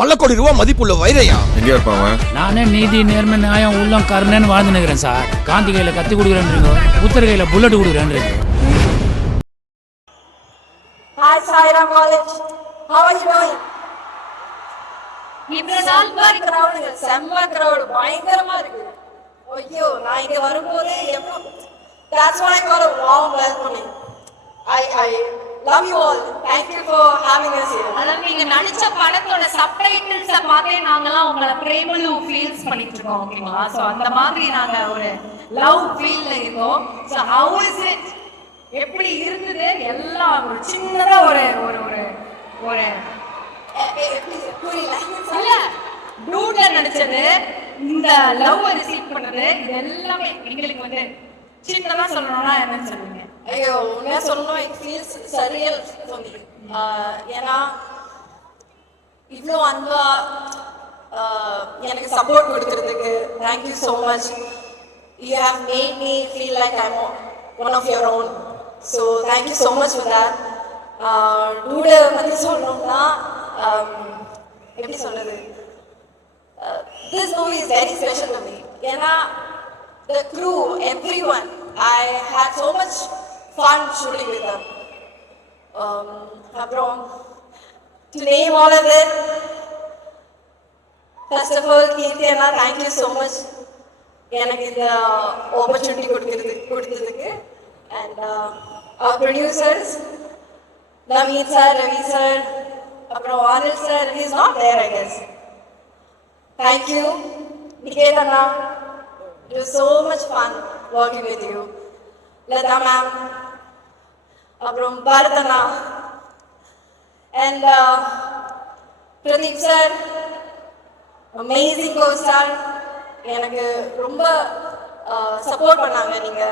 பல கோடி ரூபாய் மதிப்புள்ள வைரையா எங்க இருப்பாங்க? நானே நீதி நேர்மை நியாயம் உள்ளம் கருணைன்னு வாழ்ந்து நிற்கிறேன் சார். காந்தி கையில கத்தி கொடுக்குறேன்றீங்க, புத்தர் கையில bullet கொடுக்குறேன்றீங்க. Hi Sairam College, how are you doing? இவ்வளவு நாள் பாரு கிரவுடுங்க, செம்ம கிரவுடு, பயங்கரமா இருக்கு. ஐயோ, நான் இங்க வரும்போது that's what I call a warm welcoming. I love you all. Thank you for having us here. அதாவது நீங்க நடிச்ச படத்தோட சப்டைட்டில்ஸ பார்த்தே நாங்கலாம் உங்களை பிரேமலு ஃபீல்ஸ் பண்ணிட்டு இருக்கோம், ஓகேங்களா? சோ அந்த மாதிரி நாங்க ஒரு லவ் ஃபீல்ல இருக்கோம். சோ ஹவ் இஸ் இட், எப்படி இருந்தது எல்லாம்? ஒரு சின்னதா ஒரு ஒரு ஒரு ஒரு புரியல இல்ல டூட்ல நடிச்சது, இந்த லவ் ரிசீவ் பண்றது, இது எல்லாமே எங்களுக்கு வந்து சின்னதா சொல்லணும்னா என்னன்னு சொல்லுங்க? ஐயோ, உண்மையா சொல்லணும், it feels surreal for me. ஏன்னா இவ்வளோ அன்பா எனக்கு சப்போர்ட் கொடுக்கறதுக்கு thank you so much. You have made me feel like I'm one of your own. So thank you so much for that. டூட பற்றி சொல்லணும்னா எப்படி சொல்றது, this movie is very special to me. ஏன்னா the crew, everyone, I had so much fun shooting with them. அப்புறம் to name all of it, first of all, Kirti Anna, thank you so much எனக்கு இந்த opportunity கொடுத்ததுக்கு. And our producers, Naveen sir, Ravi sir, அப்புறம் Anil sir, he is not there I guess. Thank you, Niket Anna. It was so much fun working with you. Lata ma'am, Abram Bharatana, and Pradeep sir, amazing co-star. எனக்கு ரொம்ப support பண்ணாங்க நீங்க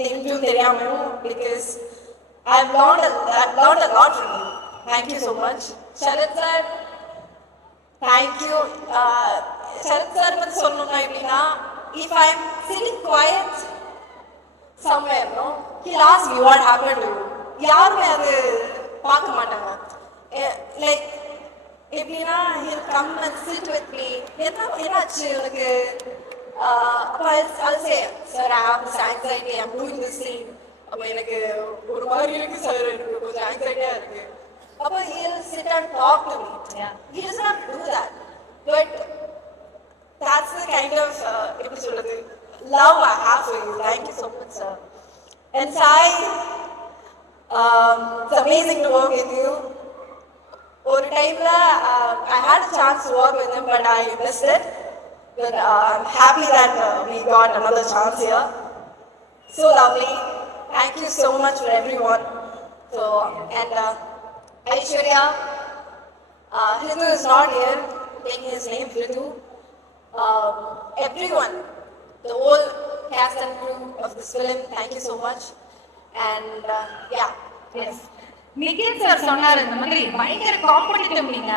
தெரிஞ்சும் தெரியாமலும், because I've learned a lot from you. Thank you so much. Sharat sir, thank you. Sharat sir பத்தி சொல்லணும்னா எப்படின்னா, if I'm sitting quiet somewhere, no, he'll ask me what happened to you. யாருமே அது பார்க்க மாட்டாங்க. Like எப்படின்னா, he'll come and sit with me. என்னாச்சு உனக்கு? அப்போ I'll say, sir, I have this anxiety, I'm doing this scene. அப்போ எனக்கு ஒரு மாதிரி இருக்கு சார், எனக்கு கொஞ்சம் anxiety-ஆ இருக்கு. அப்போ he'll sit and talk to me. He doesn't have to do that. But that's the kind of எப்படி சொல்றது, love I have for you. Thank you so much, sir. And Sai, it's amazing to work with you. ஒரு டைம்ல I had a chance to work with him, but I missed it. But I'm happy that we got another chance here. So lovely. Thank you so much for everyone. So, and Aishwarya, Ritu is not here, taking his name, Ritu. Everyone, the whole cast and crew of this film, thank you so much. And yeah, yes. Nikhil sir சொன்னாரு, இந்த மாதிரி பயங்கர competitive, நீங்க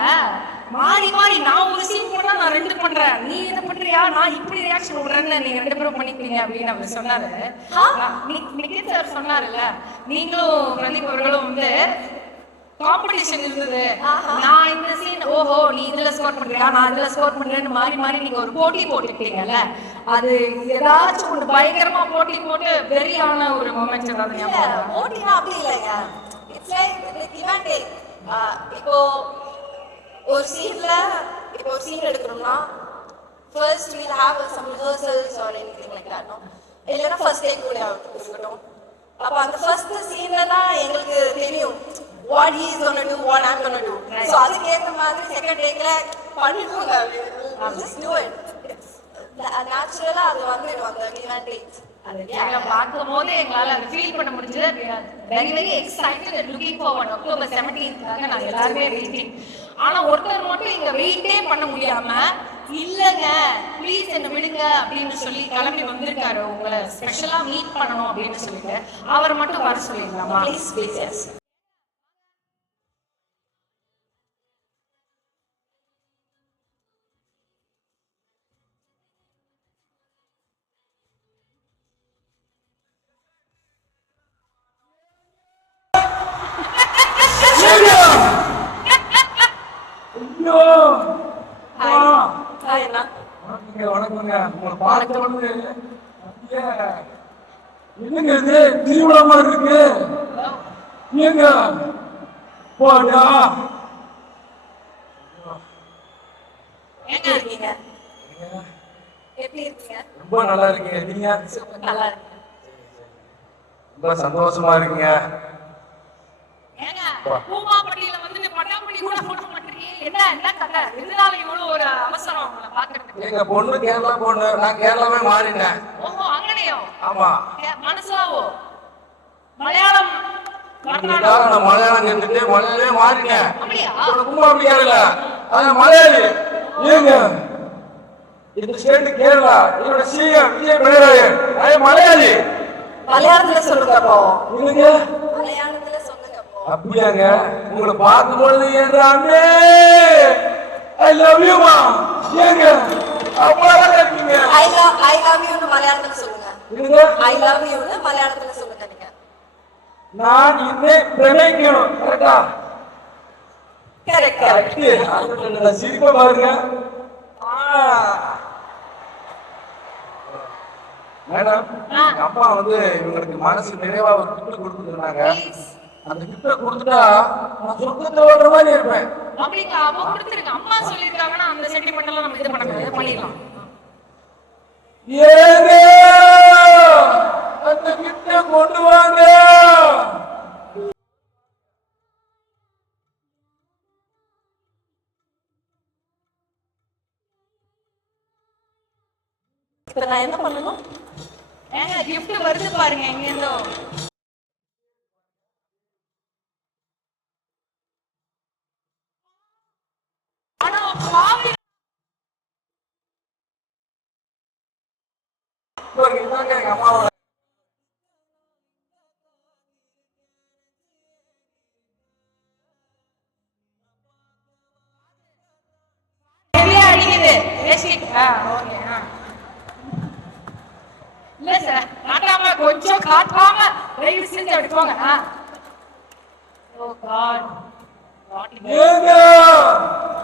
மாறி மாறி நான் ஒரு scene போட்டா நான் ரெண்டு பண்றேன், நீ இதை பண்றியா, நான் இப்படி ரியாக்ஷன் விடுறேன்னு நீங்க ரெண்டு பேரும் பண்ணிக்கிறீங்க அப்படின்னு அவர் சொன்னாரு. நிகில் சார் சொன்னாருல்ல, நீங்களும் பிரதீப் அவர்களும் வந்து காம்படிஷன் இருந்தது, நான் இந்த சீன் ஓஹோ நீ இதுல ஸ்கோர் பண்றியா, நான் இதுல ஸ்கோர் பண்றேன்னு மாறி மாறி நீங்க ஒரு போட்டி போட்டுட்டீங்கல்ல, அது ஏதாச்சும் ஒரு பயங்கரமா போட்டி போட்டு வெறியான ஒரு மொமெண்ட் ஏதாவது போட்டினா அப்படி இல்லைங்க. It's like give and take. இப்போ ஒரு சீன் எடுக்கணும்னா first we'll have some rehearsals or anything like that, no? இல்லைன்னா first take கூட இருக்கட்டும். அப்போ அந்த first சீன்ல தான் எங்களுக்கு தெரியும் what he is going to do, what I'm going to do. So அதுக்கேற்ற மாதிரி second takeல பண்ணிடுவாங்க. Just do it. நேச்சுரலா அது வந்துடும் அந்த give and take. பார்க்கும் போது எங்களால அதை ஃபீல் பண்ண முடிஞ்சது. Very very excited and looking forward October 17th நாங்க எல்லாருமே வெயிட்டிங். ஆனா ஒருத்தர் மட்டும் இங்க வெயிட்டே பண்ண முடியாம, இல்லங்க ப்ளீஸ் என்ன விடுங்க அப்படின்னு சொல்லி கிளம்பி வந்திருக்காரு, உங்களை ஸ்பெஷலா மீட் பண்ணணும் அப்படின்னு சொல்லிட்டு. அவர் மட்டும் வர சொல்லிடலாமா ப்ளீஸ்? ப்ளீஸ். எஸ். ஐயோ ஹாய் அண்ணா. வணக்கங்க வணக்கங்க உங்களை பார்த்த உடனே என்னங்க இது திருவிழா மாதிரி இருக்கு ஏங்க போடா எப்படி இருக்கீங்க? எப்படி இருக்கீங்க? ரொம்ப நல்லா இருக்கீங்க நீங்க நல்லா இருக்கீங்க. ரொம்ப சந்தோஷமா இருக்கீங்க ஏங்க பூமாப்பட்டியில வந்துட்டு பட்டாப்பட்டி கூட போட மாட்டீங்க. என்ன கதை? எதனால இவ்வளவு ஒரு அவசரம் உங்களை பாக்குறதுக்கு? எங்க பொண்ணு கேரளா பொண்ணு நான் கேரளாவே மாறினேன். ஓஹோ அங்கனையோ? ஆமா மனசாவோ மலையாளம் இதுக்காக நான் மலையாளம் கத்துட்டு மலையாளமே மாறினேன். அப்படியா? கும்பா அப்படி கேரளா அதான் மலையாளி. ஏங்க இந்த ஸ்டேட் கேரளா இதோட சிஎம் விஜய் பினராயி மலையாளி. மலையாளத்துல சொல்லுங்க அப்போ. நீங்க மலையாளத்துல சொல்லுங்க அப்போ. அப்படியாங்க உங்களை பார்க்கும்பொழுது என்றாமே ஐ லவ் யூ மா. ஏங்க அவ்வளவு இருக்கீங்க. ஐ லவ் யூ னு மலையாளத்துல சொல்லுங்க. நீங்க ஐ லவ் யூ னு மலையாளத்துல சொல்லுங்க நீங்க. நான் இன்னே பிரணயிக்கணும் கரெக்டா? கரெக்ட். கரெக்ட். சிரிப்பா பாருங்க. மேடம் எங்க அம்மா வந்து இவங்களுக்கு மனசு நிறைவா ஒரு கிஃப்ட் கொடுத்துருந்தாங்க. அந்த கிஃப்ட கொடுத்துட்டா நான் சொர்க்கத்தை ஓடுற மாதிரி இருப்பேன். அப்படிங்களா? அப்ப கொடுத்துருங்க. அம்மா சொல்லிருக்காங்கன்னா அந்த சென்டிமெண்ட் எல்லாம் நம்ம இது பண்ண முடியாது, பண்ணிடலாம். ஏங்க அந்த கிஃப்ட கொண்டு வாங்க. இப்ப நான் என்ன பண்ணணும்? ஏங்க gift வருது பாருங்க எங்க இருந்தோ. ஆனா பாவி இதாங்க எங்க அம்மாவோட ஹெவியா அடிக்குது. AC okay. இல்ல சார் காட்டாம கொஞ்சம் காட்டாம தயவு செஞ்சு எடுத்துவாங்க. ஓ காட் ஏங்க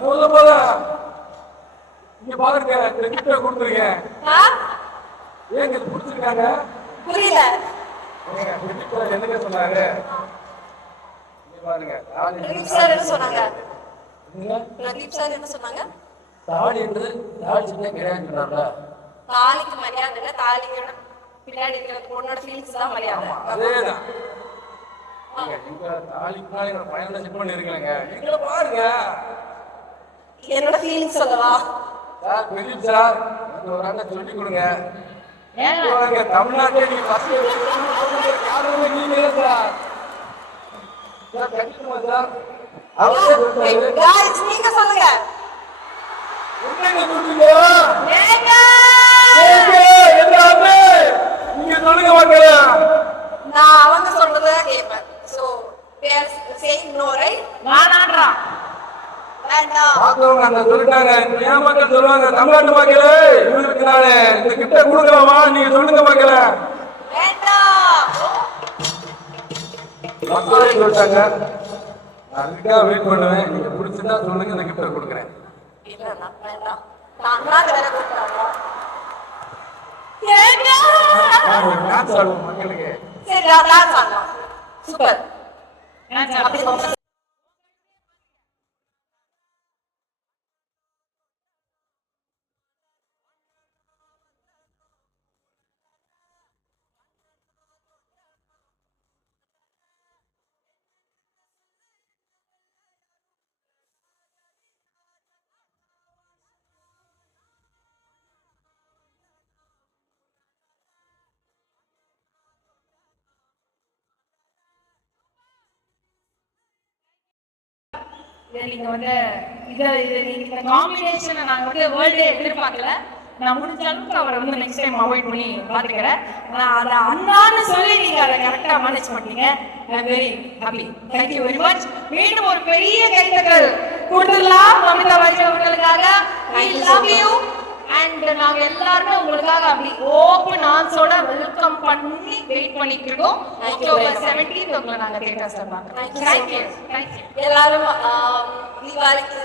போல இங்க பாருங்க இந்த கிஃப்ட கொடுத்துருக்கேன். ஏங்க இது கொடுத்துருக்காங்க? புரியல. ஏங்க பிரதீப் சார் என்னங்க சொன்னாரு? இங்க பாருங்க பிரதீப் சார் என்ன சொன்னாங்க? நீங்க பிரதீப் சார் என்ன சொன்னாங்க? தாடி என்று தாடி சின்ன கிடையாது சொன்னார்ல. தாலிக்கு மரியாதை இல்ல, தாலிக்கு பின்னாடி இருக்கிற பொண்ணோட ஃபீலிங்ஸ் தான் மரியாதை. அதேதான். எங்க தாலிக்கு நாள் எங்க பையனை செக் பண்ணி இருக்கலங்க. எங்களை பாருங்க. என்னோட ஃபீலிங்ஸ் சொல்லவா? சார் பிரதீப் சார் எனக்கு ஒரு அண்ணன் சொல்லி கொடுங்க. ஏங்க தமிழ்நாட்டில் நீங்க ஃபர்ஸ்ட் யாருமே நீங்க சார். சார் கண்டிப்பா சார் guys நீங்க சொல்லுங்க. என்னங்க சொல்றீங்க? ஏங்க ஏங்க எல்லாமே நீங்க சொல்லுங்க மக்களே. நான் அவங்க சொல்றத கேட்பேன். So they are saying no, right? நானான்றா வேண்டாம். பாத்தவங்க அந்த சொல்லிட்டாங்க. ஏன் மக்கள் சொல்லுவாங்க தமிழ்நாட்டு மக்களே இவங்களுக்கு நானே இந்த கிட்ட கொடுக்கலாமா நீங்க சொல்லுங்க மக்களே. வேண்டாம். மக்களே சொல்லிட்டாங்க. நான் அதுக்காக வெயிட் பண்ணுவேன். நீங்க பிடிச்சிருந்தா சொல்லுங்க இந்த கிஃப்ட கொடுக்குறேன். இல்ல நான் வேண்டாம். நான் வேற கூப்பிட்டாங்க. ஏங்க நான் ஒரு டான்ஸ் ஆடுவோம் மக்களுக்கு. சரி நான் சொல்லலாம். சூப்பர். அப்படி சொல்லுங்க. நீங்க வந்து இந்த காம்பினேஷனை நாங்க வந்து வேர்ல்டே எதிர்பார்க்கல. நான் முடிஞ்ச அளவுக்கு அவரை வந்து நெக்ஸ்ட் டைம் அவாய்ட் பண்ணி பாத்துக்கிறேன். நான் அதை அண்ணான்னு சொல்லி நீங்க அதை கரெக்டா மேனேஜ் பண்ணீங்க. I am very happy. Thank you very much. மீண்டும் ஒரு பெரிய கைத்தட்டல் கொடுத்துடலாம் மமிதா பாஜி அவர்களுக்காக. I love you. அண்ட் நாங்க எல்லாருமே உங்களுக்காக அப்படி ஓப்பன் ஆன்ஸோட வெல்கம் பண்ணி வெயிட் பண்ணிட்டு இருக்கோம். அக்டோபர் 17 உங்களை நாங்க தியேட்டர்ஸ்ல பார்க்கறோம். தேங்க்யூ. எல்லாரும் தீபாவளிக்கு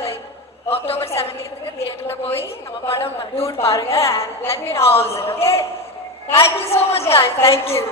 அக்டோபர் 17th தியேட்டர்ல போய் நம்ம படம் டூட் பாருங்க and let me know how is it, okay? Thank you so much guys. Thank you.